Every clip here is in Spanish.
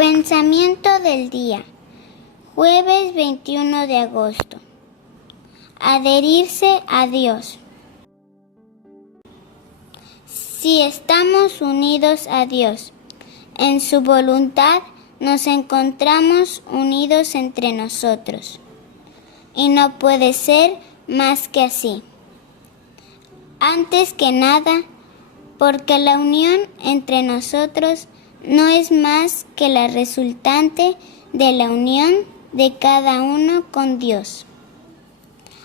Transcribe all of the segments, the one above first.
Pensamiento del día, jueves 21 de agosto. Adherirse a Dios. Si estamos unidos a Dios, en su voluntad nos encontramos unidos entre nosotros. Y no puede ser más que así. Antes que nada, porque la unión entre nosotros no es más que la resultante de la unión de cada uno con Dios.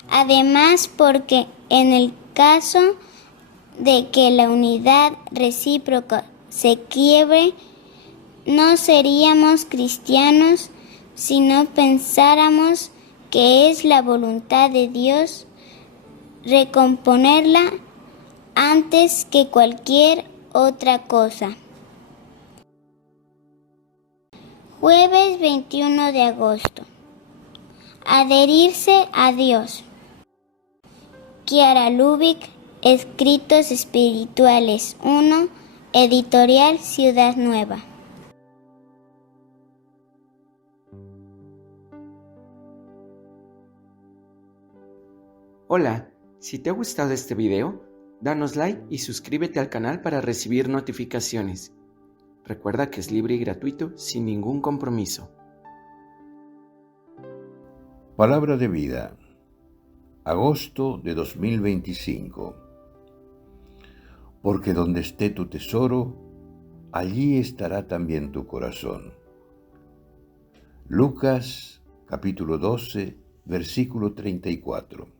Además, porque en el caso de que la unidad recíproca se quiebre, no seríamos cristianos si no pensáramos que es la voluntad de Dios recomponerla antes que cualquier otra cosa. Jueves 21 de agosto. Adherirse a Dios. Kiara Lubick, Escritos Espirituales 1, Editorial Ciudad Nueva. Hola, si te ha gustado este video, danos like y suscríbete al canal para recibir notificaciones. Recuerda que es libre y gratuito sin ningún compromiso. Palabra de vida, agosto de 2025. Porque donde esté tu tesoro, allí estará también tu corazón. Lucas, capítulo 12, versículo 34.